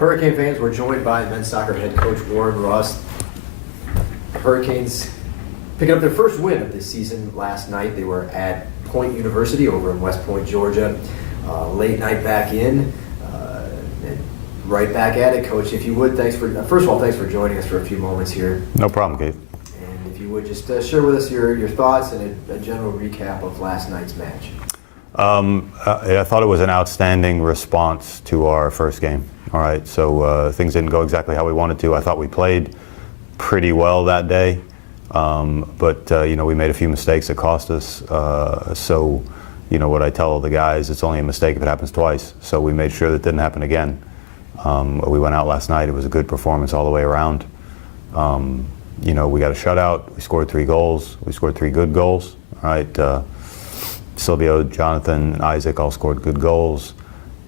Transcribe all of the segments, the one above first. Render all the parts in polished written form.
Hurricane fans, we're joined by men's soccer head coach Warren Russ. Hurricanes picking up their first win of this season last night. They were at Point University over in West Point, Georgia. Late night back in, and right back at it, Coach. If you would, thanks for joining us for a few moments here. No problem, Keith. And if you would just share with us your thoughts and a general recap of last night's match. I thought it was an outstanding response to our first game. All right, so things didn't go exactly how we wanted to. I thought we played pretty well that day, but we made a few mistakes that cost us. So, what I tell the guys, it's only a mistake if it happens twice. So we made sure that didn't happen again. We went out last night. It was a good performance all the way around. We got a shutout. We scored 3 goals. We scored 3 good goals. All right. Silvio, Jonathan, and Isaac all scored good goals.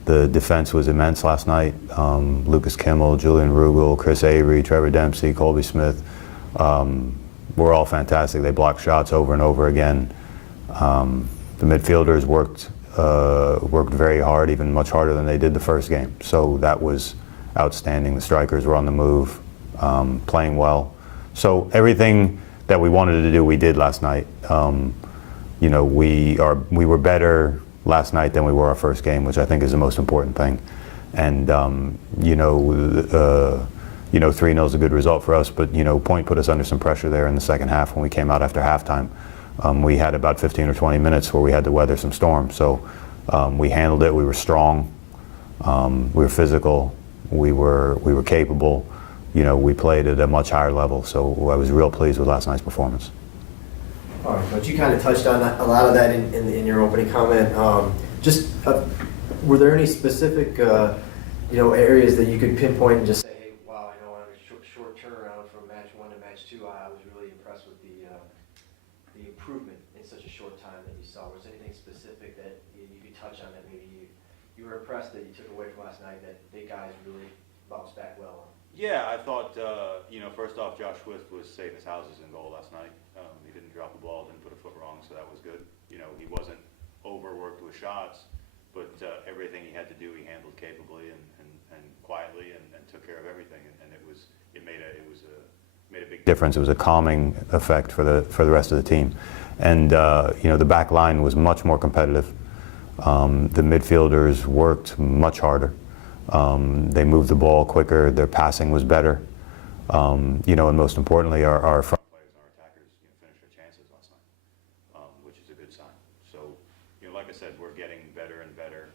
The defense was immense last night. Lucas Kimmel, Julian Rugel, Chris Avery, Trevor Dempsey, Colby Smith were all fantastic. They blocked shots over and over again. The midfielders worked very hard, even much harder than they did the first game. So that was outstanding. The strikers were on the move, playing well. So everything that we wanted to do, we did last night. We were better last night than we were our first game, which I think is the most important thing. And 3-0 is a good result for us, but Point put us under some pressure there in the second half when we came out after halftime. We had about 15 or 20 minutes where we had to weather some storms. So we handled it. We were strong. We were physical. We were capable. We played at a much higher level. So I was real pleased with last night's performance. All right, Coach, you kind of touched on a lot of that in your opening comment. Were there any specific areas that you could pinpoint and just say, hey, wow, I know on a short turnaround from match 1 to match 2, I was really impressed with the improvement in such a short time that you saw. Was there anything specific that you could touch on that maybe you were impressed that you took away from last night that big guys really bounced back well on? Yeah, I thought, first off, Josh Swift was saving his houses in goal last night. He didn't drop the ball, didn't put a foot wrong, so that was good. He wasn't overworked with shots, but everything he had to do, he handled capably and quietly and took care of everything. And it made a big difference. It was a calming effect for the rest of the team. And the back line was much more competitive. The midfielders worked much harder. They moved the ball quicker. Their passing was better. And most importantly, our front players and our attackers finished their chances last night, which is a good sign. So, like I said, we're getting better and better.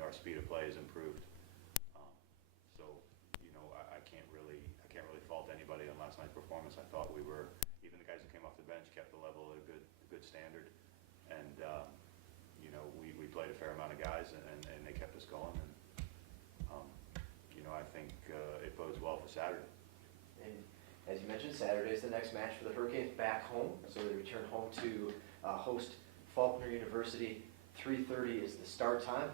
Our speed of play has improved. I can't really fault anybody on last night's performance. I thought even the guys that came off the bench kept the level at a good standard. And, we played a fair amount of guys and they kept us going. And, I think it bodes well for Saturday. And as you mentioned, Saturday is the next match for the Hurricanes back home. So they return home to host Faulkner University. 3:30 is the start time.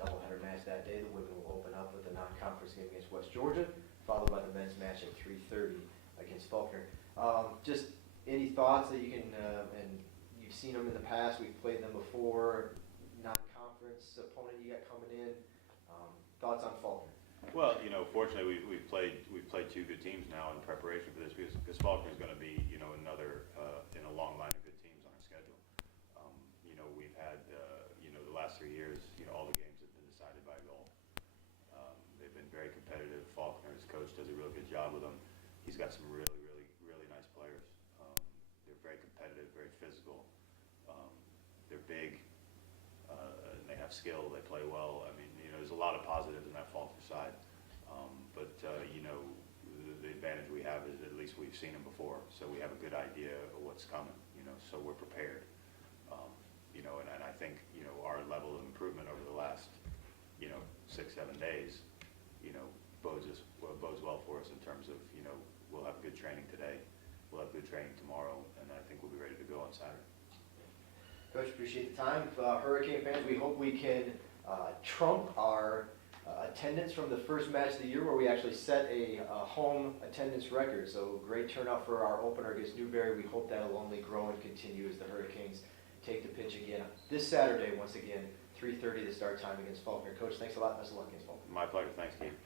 Doubleheader match that day. The women will open up with a non-conference game against West Georgia, followed by the men's match at 3:30 against Faulkner. Just any thoughts that you can, and you've seen them in the past, we've played them before, non-conference opponent you got coming in. Thoughts on Faulkner? Well, fortunately we've played 2 good teams now in preparation for this because Faulkner is going to be another in a long line of good teams on our schedule. We've had the last 3 years all the games have been decided by a goal. They've been very competitive. Faulkner's coach does a real good job with them. He's got some really nice players. They're very competitive, very physical. They're big. And they have skill. They play well. I mean, there's a lot of positives in that Faulkner side. But the advantage we have is at least we've seen them before, so we have a good idea of what's coming. So we're prepared. And I think our level of improvement over the last 6-7 days bodes well for us in terms of we'll have good training today, we'll have good training tomorrow, and I think we'll be ready to go on Saturday. Coach, appreciate the time. Hurricane fans, we hope we can trump our attendance from the first match of the year where we actually set a home attendance record. So great turnout for our opener against Newberry. We hope that'll only grow and continue as the Hurricanes take the pitch again this Saturday, once again, 3:30 the start time against Faulkner. Coach, thanks a lot. Best of luck against Faulkner. My pleasure. Thanks, Keith.